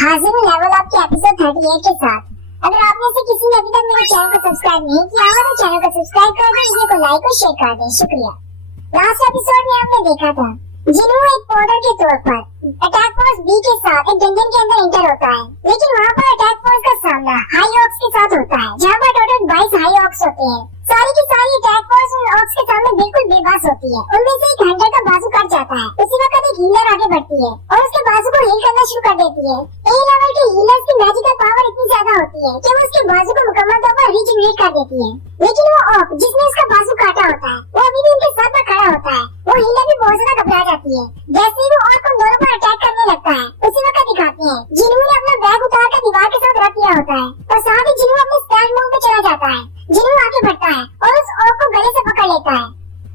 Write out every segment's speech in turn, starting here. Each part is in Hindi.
हाजिर हूँ लेवल अप के एपिसोड 38 के साथ। अगर आप में से किसी ने अभी तक मेरे चैनल को सब्सक्राइब नहीं किया हो तो चैनल को सब्सक्राइब कर दें, वीडियो को लाइक और शेयर कर दें। शुक्रिया। लास्ट एपिसोड में आपने देखा था जिन्हों एक पोर्टर के तौर पर अटैक फोर्स बी के साथ एक डंजन के अंदर एंटर होता है, लेकिन वहाँ पर अटैक फोर्स का सामना हाई ऑक्स के साथ होता है, जहाँ पर टोटल 22 हाई ऑक्स होते हैं। सारी की सारी अटैक फोर्स उन ऑक्स के सामने बिल्कुल बेबस होती है। उनमें से एक हंटर का बाजू कट जाता है। उसी वक्त एक हीलर आगे बढ़ती है और उसके बाजू को हील करना शुरू कर देती है। ए लेवल के हीलर्स की मैजिकल पावर इतनी ज्यादा होती है कि वो उसके बाजू को मुकम्मल तौर पर रीजनरेट कर देती है। लेकिन वो ऑक जिसने उसका बाजू काटा होता है वो अभी भी उनके साथ में खड़ा होता है। वो हीलर भी बहुत ज्यादा घबरा जाती है। जैसे ही वो ऑक उन दोनों पर अटैक करने लगता है, उसी वक्त दिखाते हैं जिन्हों ने अपना बैग उतारकर दीवार के साथ रख दिया होता है और साथ ही जिन्हों अपने स्टैंड मोड पे चला जाता है। जिन्हों आगे बढ़ता है और उस ऑक को गले से पकड़ लेता है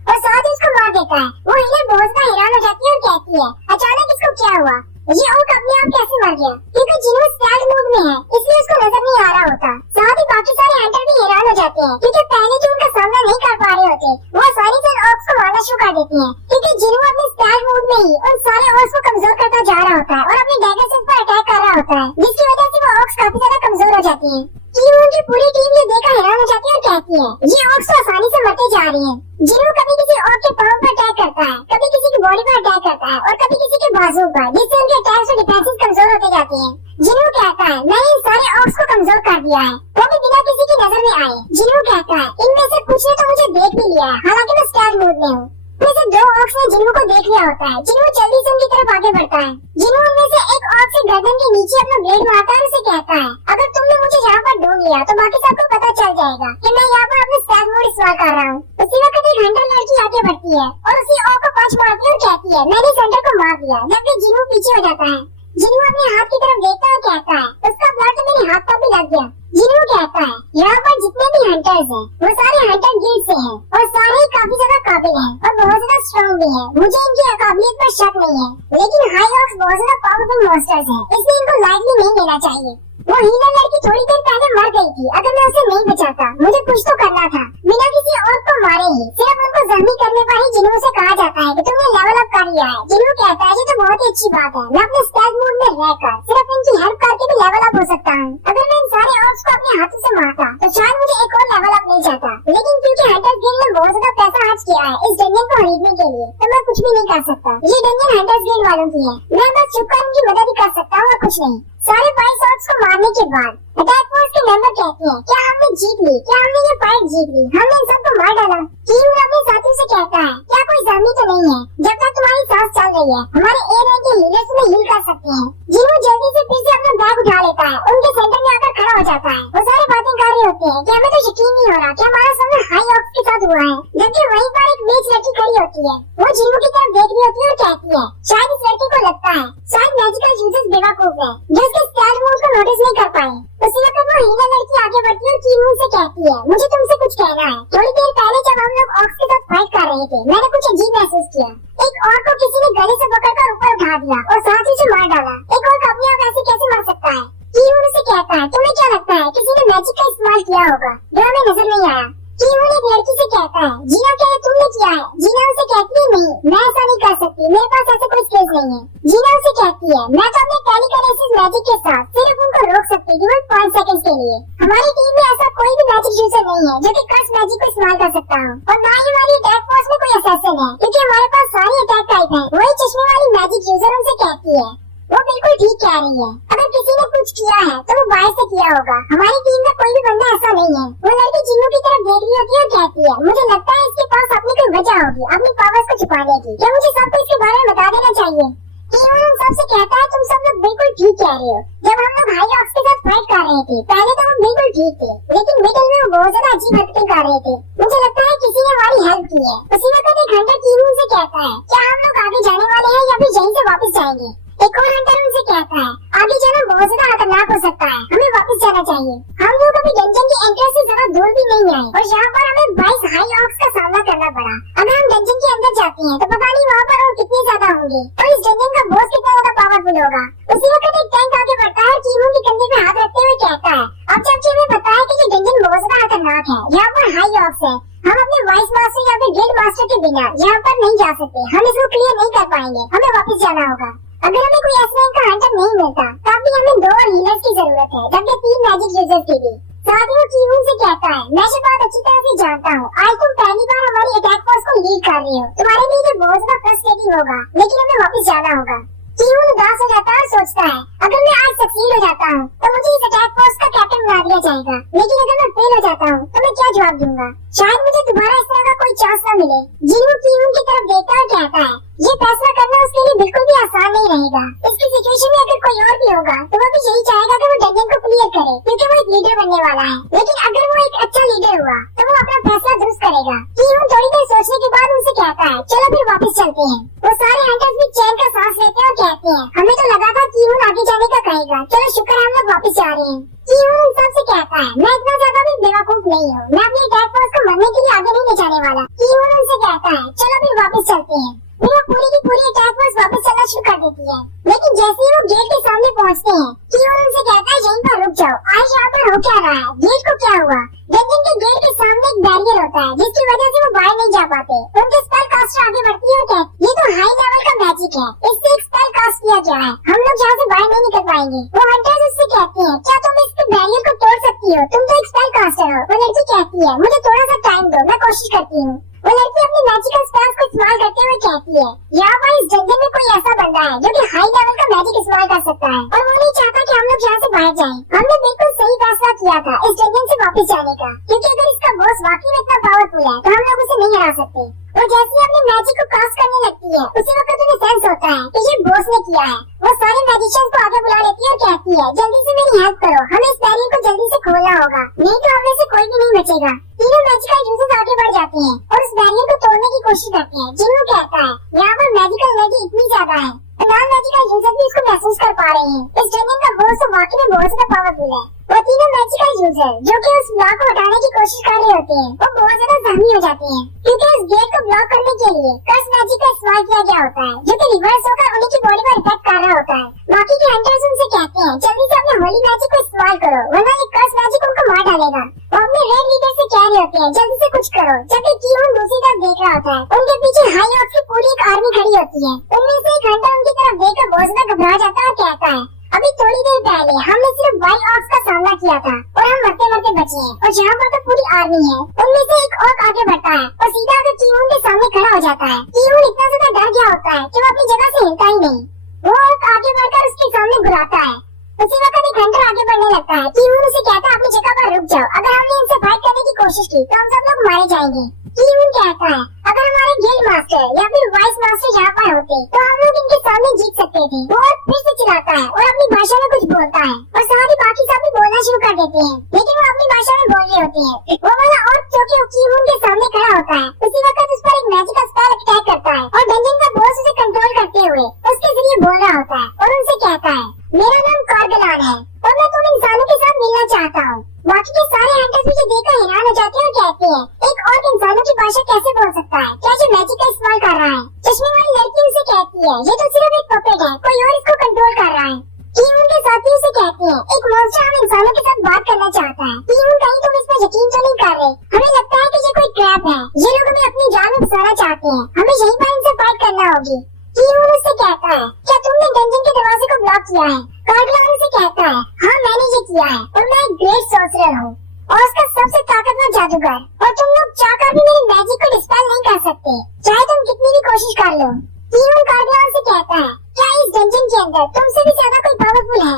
और साथ ही उसको मार देता है। वो हीलर बहुत ज्यादा हैरान हो जाती है और कहती है अचानक इसको क्या हुआ, ये ऑक अपने आप कैसे मर गया, क्योंकि जिन्हों स्टैंड मोड में है इसलिए उसको नजर नहीं आ रहा होता। साथ ही बाकी सारे हंटर भी हैरान हो जाते हैं क्योंकि पहले जो उनका सामना नहीं कर पा रहे होते वो आसानी से ऑक्स को मारना शुरू कर देते हैं, क्योंकि जिन्हों अपने स्टैंड मोड में ही उन सारे ऑक्स को कमजोर करता जा रहा होता है और अपने डैगर से उस पर अटैक कर रहा होता है, जिसकी वजह से वो ऑक्स काफी ज्यादा कमजोर हो जाती है। उनकी पूरी टीम ये देखकर हैरान हो जाती है और कहती है ये ऑक्स तो आसानी से मरते जा रही है। जिन्हों कभी किसी ऑक के पांव पर अटैक करता है, कभी किसी की बॉडी पर अटैक करता है और कभी किसी के बाजू पर, जिससे उनके अटैक्स और डिफेंसेस कमजोर होते जाते हैं। जिन्हों कहता है मैंने इन सारे ऑक्स को कमजोर कर दिया है, वो भी बिना किसी की नजर में आए। जिन्हों कहता है इनमें से कुछ ने तो मुझे देख भी लिया है, हालांकि मैं स्टैंड मोड में हूँ। में से 2 ऑक्स ने जिन्हों को देख लिया होता है। जिन्हों जल्दी से उनकी तरफ आगे बढ़ता है। जिन्हों उनमें से एक ऑक्स से गर्दन के नीचे अपना ब्लेड मारता है और उसे कहता है अगर तुमने मुझे यहाँ पर ढूंढ लिया तो बाकी सबको पता चल जाएगा कि मैं यहाँ पर अपने स्टैंड मोड इस्तेमाल कर रहा हूँ। उसी वक्त एक हंटर लड़की आगे बढ़ती है और उसी ऑक को पंच मारती है और कहती है मैंने इस हंटर को मार दिया, जबकि जिन्हों पीछे हो जाता है। जिन्हों अपने हाथ की तरफ देखता है और कहता है उसका ब्लड तो मेरे हाथ पर भी लग गया। जिन्हों कहता है यहाँ पर जितने भी हंटर्स हैं वो सारे हंटर गिल्ड से हैं और सारे काफी ज्यादा काबिल हैं और बहुत ज्यादा स्ट्रॉन्ग भी हैं। मुझे इनकी काबिलियत पर शक नहीं है, लेकिन हाई ऑक्स बहुत ज्यादा पावरफुल मॉन्स्टर्स हैं, इसलिए इनको लाइटली नहीं लेना चाहिए। वो हीलर लड़की थोड़ी देर पहले मर गई थी, अगर मैं उसे नहीं बचाता मुझे कुछ तो करना था बिना किसी और को मारे ही। सिर्फ उनको जख्मी करने पर ही जिन्हों से कहा जाता है कि तुमने लेवल अप कर लिया है। जिन्हों कहता है ये तो बहुत ही अच्छी बात है, मैं अपने स्टेल्थ मोड में रहकर सिर्फ इनकी हेल्प करके भी लेवल अप हो सकता हूँ। अगर मैं इन सारे ऑक्स को अपने हाथों से मारता तो शायद मुझे एक और लेवल अप मिल जाता, लेकिन क्योंकि हंटर्स गिल्ड ने बहुत ज्यादा पैसा खर्च किया है इस डंजन को खरीदने के लिए तो मैं कुछ भी नहीं कर सकता। ये डंजन हंटर्स गिल्ड वालों की है, मैं बस छुपकर उनकी मदद ही कर सकता हूँ और कुछ नहीं। सारे 22 ऑक्स को मारने के बाद अटैक फोर्स के मेंबर कहते हैं क्या हमने जीत ली, क्या हमने ये फाइट जीत ली, हमने इन सबको मार डाला। टीम अपने साथियों से कहता है क्या कोई जख्मी तो नहीं है, जब तक तुम्हारी सांस चल रही है हमारे ए रैंक के हीलर्स तुम्हें हील कर सकते हैं। जिन्हों जल्दी से फिर से अपना बैग उठा लेता है, उनके सेंटर में आकर खड़ा हो जाता है। वो सारे बातें कर रहे होते हैं कि हमें तो यकीन नहीं हो रहा कि हमारा सामना हाई ऑक्स के साथ हुआ है, जबकि वहीं पर एक मेज लड़की खड़ी होती है। वो जिन्हों की तरफ देख रही होती है और कहती है शायद इस लड़की को लगता है शायद मैजिकल यूजर्स बेवकूफ है जो उसके स्टैंड मोड को नोटिस नहीं कर पाए। उसी वक्त वो हीलर लड़की आगे बढ़ती है और कीमू से कहती है मुझे तुमसे कुछ कहना है। थोड़ी देर पहले जब हम लोग ऑक्स के साथ फाइट कर रहे थे मैंने कुछ अजीब महसूस किया। एक और को किसी ने गले से पकड़कर ऊपर उठा दिया और साथ ही उसे मार डाला। एक और अपने आप ऐसे कैसे मर सकता है? कीमू से कहता है तुम्हें क्या लगता है किसी ने मैजिक का इस्तेमाल किया होगा जो हमें नजर नहीं आया। कीमू एक लड़की से कहता है जीना क्या तुमने किया है? जीना उसे कहती है नहीं मैं ऐसा नहीं कर सकती, मेरे पास ऐसे कोई स्किल्स नहीं है। जीना उसे कहती है मैं तो अपने टेलीकिनेसिस मैजिक के साथ सिर्फ उनको रोक सकती हूँ 5 सेकंड के लिए। हमारी टीम में ऐसा कोई भी मैजिक यूजर नहीं है जो कि कर्स मैजिक को इस्तेमाल कर सकता हो, और ना ही हमारी अटैक फोर्स में कोई असैसिन है क्योंकि हमारे पास सारी अटैक टाइप है। वही चश्मे वाली मैजिक यूजर उनसे कहती है वो बिल्कुल ठीक कह रही है, अगर किसी ने कुछ किया है तो वो बाहर से किया होगा, हमारी टीम में कोई भी बंदा ऐसा नहीं है। वो लड़की जिन्हों की तरफ देख रही होती है और कहती है मुझे लगता है इसके पास अपनी कोई वजह होगी अपनी पावर्स को छुपाने की, क्या मुझे सबको इसके बारे में बता देना चाहिए। कीमू सबसे कहता है तुम सब लोग बिल्कुल ठीक कह रहे हो। जब हम लोग हाई ऑक्स के साथ फाइट कर रहे थे पहले तो वो बिल्कुल ठीक थे, लेकिन मिडिल में वो बहुत ज्यादा अजीब हरकतें कर रहे थे। मुझे लगता है किसी ने हमारी हेल्प की है। उसी वक्त एक हंटर कीमू से कहता है क्या हम लोग आगे जाने वाले हैं या फिर यहीं से वापस जाएंगे? एक और हंटर उनसे कहता है आगे जाना बहुत ज्यादा खतरनाक हो सकता है, हमें वापस जाना चाहिए। हम लोग अभी डंजन की एंट्रेंस से ज्यादा दूर भी नहीं आए और यहाँ पर हमें 22 हाई ऑक्स का सामना करना पड़ा। अगर हम डंजन के अंदर जाते हैं तो पता नहीं वहाँ पर और कितने ज्यादा होंगे और इस डंजन का बॉस कितना ज्यादा पावरफुल होगा। उसी वक्त एक टैंक आगे बढ़ता है, कीमू के कंधे पे हाथ रखते हुए कहता है अब जबकि हमें पता है कि ये डंजन बहुत ज्यादा खतरनाक है, यहाँ पर हाई ऑक्स है, हम अपने वाइस मास्टर या फिर गिल्ड मास्टर के बिना यहाँ पर नहीं जा सकते, हम इसको क्लियर नहीं कर पाएंगे, हमें वापस जाना होगा। अगर हमें कोई एस रैंक का हंटर नहीं मिलता तब भी हमें लेकिन 2 हीलर्स की जरूरत है, जबकि 3 मैजिक यूजर्स की भी। साथ ही वो कीहून से कहता है, मैं इसे बहुत अच्छी तरह से जानता हूँ, आज तुम पहली बार हमारी अटैक फोर्स को लीड कर रही हो, तुम्हारे लिए ये बहुत ज्यादा फ्रस्ट्रेटिंग होगा, लेकिन हमें वापस जाना होगा। कीहून उदास हो जाता है और सोचता है, अगर मैं आज सक्सीड हो जाता हूँ तो मुझे इस अटैक फोर्स का कैप्टन बना दिया जाएगा, लेकिन अगर मैं फेल हो जाता हूँ तो मैं क्या जवाब दूंगा? शायद मुझे दोबारा इस तरह का कोई चांस न मिले। जिन्हों कीहून की तरफ देखता है कहता है, ये फैसला करना उसके लिए बिल्कुल भी आसान नहीं रहेगा। इसकी सिचुएशन में अगर कोई और भी होगा तो वो भी यही चाहेगा कि वो डंजन को क्लियर करे, क्योंकि वो एक लीडर बनने वाला है। लेकिन अगर वो एक अच्छा लीडर हुआ तो वो अपना फैसला दुरुस्त करेगा। कीहून थोड़ी देर सोचने के बाद उनसे कहता है, चलो फिर वापस चलते हैं। वो सारे हंटर्स भी चैन का सांस लेते हैं और कहते हैं, हमें तो लगा था कीहून आगे जाने का कहेगा, चलो शुक्र है हम लोग वापस जा रहे हैं। कीहून उन सबसे कहता है, मैं इतना ज्यादा भी बेवकूफ नहीं हूँ, मैं अपनी अटैक फोर्स को मरने के लिए आगे नहीं ले जाने वाला। कीहून उनसे कहता है, चलो फिर वापस चलते हैं। फिर वो पूरी की पूरी अटैक फोर्स वापस चलना शुरू कर देती है। लेकिन जैसे ही वो गेट के सामने पहुंचते हैं, कीहून उनसे कहता है, यहीं पर रुक जाओ, आज यहाँ पर हो क्या रहा है? गेट को क्या हुआ? डंजन के गेट के सामने एक बैरियर होता है, जिसकी वजह से वो बाहर नहीं जा पाते। उनके स्पेल कास्टर आगे बढ़ती है और कहती है, ये तो हाई लेवल का मैजिक है, इससे एक स्पेल कास्ट किया गया है, हम लोग यहाँ से बाहर नहीं निकल पाएंगे। वो हंटर्स उससे कहते हैं, क्या तुम इस बैरियर को तोड़ सकती हो? तुम तो एक स्पेल कास्टर हो। वो लड़की कहती है, मुझे थोड़ा सा टाइम दो, मैं कोशिश करती हूँ। वो लड़की अपनी मैजिकल स्पेल्स को इस्तेमाल करते हुए कहती है, यहाँ पर इस डंजन में कोई ऐसा बंदा है जो कि हाई लेवल का मैजिक इस्तेमाल कर सकता है, और वो नहीं चाहता कि हम लोग यहाँ से बाहर जाएं। हमने बिल्कुल सही फैसला किया था इस डंजन से वापस जाने का, क्योंकि अगर इसका बॉस वाकई में इतना पावरफुल है तो हम लोग उसे नहीं हरा सकते। वो जैसे ही अपने मैजिक को कास्ट करने लगती है, उसी वक्त उन्हें सेंस होता है कि ये बॉस ने किया है। वो सारे मैजिशियंस को आगे बुला लेती है और कहती है, जल्दी से मेरी हेल्प करो, हमें इस बैरियर को जल्दी से खोलना होगा, नहीं तो हमें से कोई भी नहीं बचेगा। तीनों मैजिकल यूजर्स आगे बढ़ जाते हैं और उस बैरियर को तोड़ने की कोशिश करते हैं। जिन्हों कहता है, यहाँ पर मैजिकल एनर्जी इतनी ज्यादा है, नॉन मैजिकल यूजर्स भी इसको महसूस कर पा रहे हैं। इस डंजन का बॉस तो वाकई में बहुत ज्यादा पावरफुल है। वो तीनों मैजिकल यूजर जो कि उस ब्लॉक को हटाने की कोशिश कर रहे होते हैं, वो बहुत ज्यादा जख्मी हो जाते हैं, क्योंकि उस गेट को ब्लॉक करने के लिए कर्स मैजिक का इस्तेमाल किया गया होता है, जो कि रिवर्स होकर उन्हीं की बॉडी पर इफेक्ट कर रहा होता है। बाकी के हंटर्स उनसे कहते हैं, जल्दी से अपने होली मैजिक को इस्तेमाल करो, वरना ये कर्स मैजिक उनको मार डालेगा। वो अपने रेड लीडर से कह रहे होते हैं, जल्दी से कुछ करो, जबकि कीहून दूसरी तरफ देख रहा होता है। उनके पीछे हाई ऑक्स की पूरी एक आर्मी खड़ी होती है। उनमें से एक हंटर उनकी तरफ देखकर बहुत ज्यादा घबरा जाता है और कहता है, अभी थोड़ी देर पहले हमने सिर्फ वाइट ऑक्स का सामना किया था और हम मरते मरते बचे हैं, और यहाँ पर तो पूरी आर्मी है। उनमें से एक और आगे बढ़ता है और सीधा आकर कीहून के सामने खड़ा हो जाता है। कीहून इतना ज्यादा डर गया होता है कि वो अपनी जगह से हिलता ही नहीं। वो आगे बढ़कर उसके सामने बुलाता है। उसी वक्त एक हंटर आगे बढ़ने लगता है। कीहून उसे कहता है, अपनी जगह पर रुक जाओ, अगर हमने इनसे फाइट करने की कोशिश की तो हम सब लोग मारे जाएंगे। कीहून कहता है, अगर हमारे गिल्ड मास्टर या फिर वाइस मास्टर यहाँ पर होते तो हम लोग इनके सामने जीत सकते थे। वो फिर से चिल्लाता है और अपनी भाषा में कुछ बोलता है, और साथ ही बाकी सब भी बोलना शुरू कर देते हैं, लेकिन वो अपनी भाषा में बोल रहे होते हैं। वो वाला और जो कि कीहून के सामने खड़ा होता है, उसी वक्त उस पर एक मैजिकल स्पेल अटैक करता है, और डंजन का बॉस उसे कंट्रोल करते हुए उसके जरिए बोल रहा होता है और उनसे कहता है, मेरा नाम कार्गलान है और मैं तुम इंसानों के साथ मिलना चाहता हूँ। बाकी के सारे हंटर्स मुझे देखकर हैरान हो जाते हैं और कहते हैं, एक और इंसानों की भाषा कैसे बोल सकता है, क्या ये मैजिक का इस्तेमाल कर रहा है? चश्मे वाली लड़की उसे कहती है, ये तो सिर्फ एक पपेट है, कोई और इसको कंट्रोल कर रहा है। कीहून के साथी उसे कहते हैं, एक मॉन्स्टर हम इंसानों के साथ बात करना चाहता है। कीहून, कहीं तुम इस पर यकीन तो नहीं कर रहे? हमें लगता है कि ये कोई ट्रैप है, ये लोग हमें अपनी जान में फंसाना चाहते हैं, हमें यहीं पर इनसे फाइट करना होगी। कीहून उससे कहता है, क्या तुमने डंजन के दरवाजे को ब्लॉक किया है? कार्गलान उसे कहता है, हाँ मैंने ये किया है, और मैं एक ग्रेट सॉर्सरर हूँ और उसका सबसे ताकतवर जादूगर, और तुम लोग चाहकर भी मेरे मैजिक को डिस्पेल नहीं कर सकते, चाहे तुम कितनी भी कोशिश कर लो। कीहून कार्गलान से कहता है, क्या इस डंजन के अंदर तुमसे भी ज्यादा कोई पावरफुल है?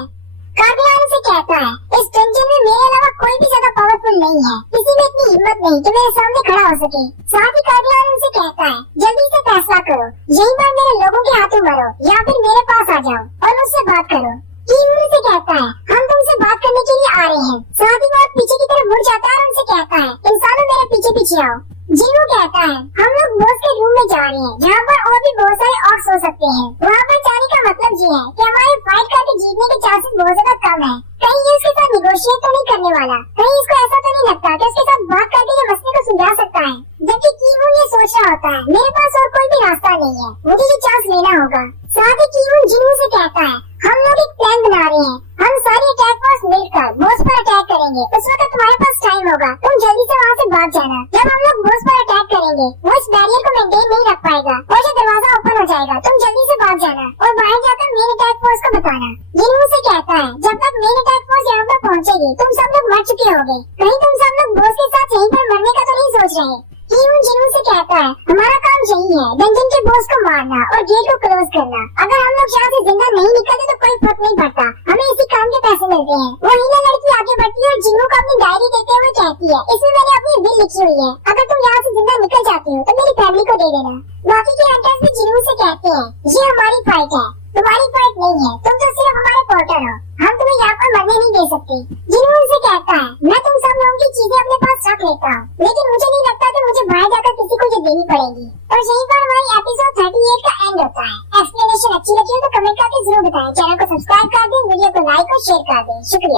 कार्गलान से कहता है, इस डंजन में मेरे अलावा कोई भी ज्यादा पावरफुल नहीं है, किसी में इतनी हिम्मत नहीं कि मेरे सामने खड़ा हो सके। साथ ही कार्गलान उनसे कहता है, जल्दी से फैसला करो, यहीं पर मेरे लोगों के हाथों मरो या फिर मेरे पास आ जाओ और मुझसे बात करो। कीहून से कहता है, हम तुमसे बात करने के लिए आ रहे हैं। साथ ही वो पीछे की तरफ मुड़ जाता है और उनसे कहता है, इंसानों मेरे पीछे पीछे आओ। जिन्हों कहता है, हम लोग बॉस के रूम में जा रहे हैं, जहाँ पर और भी बहुत सारे ऑक्स हो सकते हैं। वहाँ पर जाने का मतलब ये है कि हमारे फाइट करके जीतने के चांसेस बहुत ज्यादा कम है। कहीं ये उसके साथ निगोशिएट तो नहीं करने वाला, कहीं इसको ऐसा तो नहीं लगता कि उसके साथ बात करके ये मसले को सुलझा सकता है। जबकि कीहून ये सोच रहा होता है, मेरे पास और कोई भी रास्ता नहीं है, मुझे ये चांस लेना होगा। साथ ही कीहून जिन्हों से कहता है, हम लोग एक प्लान बना रहे हैं, हम सारी अटैक फोर्स मिलकर बॉस पर अटैक करेंगे। उस वक्त तुम्हारे पास टाइम होगा, तुम जल्दी से वहाँ से भाग जाना। जब हम लोग बॉस पर अटैक करेंगे, वो इस बैरियर को मेंटेन नहीं रख पाएगा और ये दरवाजा ओपन हो जाएगा, तुम जल्दी से भाग जाना और बाहर जाकर मेन अटैक फोर्स को बताना। जिन्हों से कहता है, जब चुके होंगे। कहीं तुम सब लोग बॉस के साथ यहीं पर मरने का तो नहीं सोच रहे? ये उन जिनों से कहता है हमारा काम यही है, डंजन के बॉस को मारना और गेट को क्लोज करना। अगर हम लोग यहाँ से जिंदा नहीं निकलते तो कोई फर्क नहीं पड़ता, हमें इसी काम के पैसे मिलते हैं। वो हीना लड़की आगे बढ़ती है और जिन्नू को अपनी डायरी देते हुए कहती है इसमें मैंने अपनी विल लिखी हुई है, अगर तुम यहाँ से जिंदा निकल जाते हो तो मेरी फैमिली को दे देना। बाकी के हंटर्स भी जिन्नू से कहते हैं ये हमारी फाइट है, तुम्हारी फाइट नहीं है, तुम तो सिर्फ हमारे पोर्टर हो, हम तुम्हें यहाँ पर मरने नहीं दे सकते। जिन्नू उनसे कहता है मैं तुम सब लोगों की चीजें अपने पास रख लेता हूँ, लेकिन मुझे नहीं लगता कि मुझे बाहर जाकर किसी को ये देनी पड़ेगी। और यहीं पर हमारी एपिसोड 38 का एंड होता है। एक्सप्लेनेशन अच्छी लगी हो तो कमेंट करके जरूर बताएं। चैनल को सब्सक्राइब कर दें, वीडियो को लाइक और शेयर कर दें। शुक्रिया।